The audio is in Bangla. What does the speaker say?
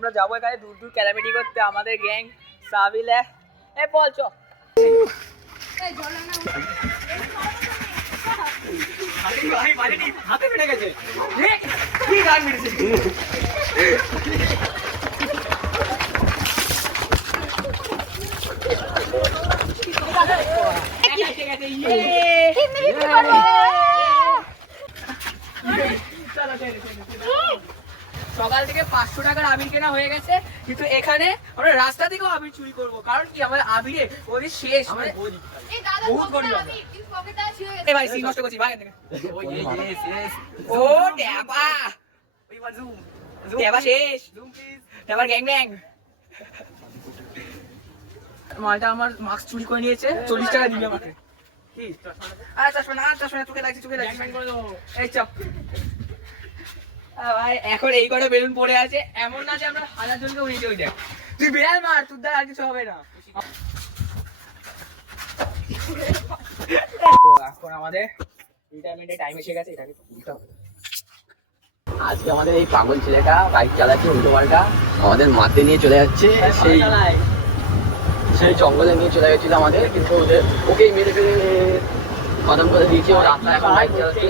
আমরা যাবো এখানে দূর দূর ক্যালামিটি করতে আমাদের গ্যাং সাবিলে এ বল চ হাতে পেটে গেছে কি গান মেরেছে সকাল থেকে 500 টাকার আবির কেনা হয়ে গেছে কিন্তু এখানে আমরা রাস্তা থেকেও আবির চুরি করবো কারণ কি আমার আবিরে ওই শেষ মানে বহুত গরিব এ ভাই সিন নষ্ট করছি ভাই ও ড্যাবা ওই জুম ড্যাবা শেষ জুম প্লিজ ড্যাবার গ্যাং গ্যাং মালটা আমার মাস্ক চুরি করে নিয়েছে 40 টাকা দিবি আমাকে কি আচ্ছা শোনা তোকে লাগছে এই চাপ ভাই এখন এই কটা বেলুন পড়ে আছে এমন না যে আমরা 1000 জনকে উড়িয়ে দিই দেখ তুই বেল মার তোর দ্বারা আর কিছু হবে না এখন আমাদের রিটায়ারমেন্টের টাইম এসে গেছে এটাকে তুলতে হবে আজকে আমাদের এই পাগল ছেলেটা বাইক চালাচ্ছে উল্টো পাল্টা আমাদের মাঠে নিয়ে চলে যাচ্ছে সেই জঙ্গলে নিয়ে চলে গেছিল আমাদের কিন্তু ওকেই মেরে ফেলে খতম করে দিয়েছে ওর আত্মা এখন বাইক চালাচ্ছে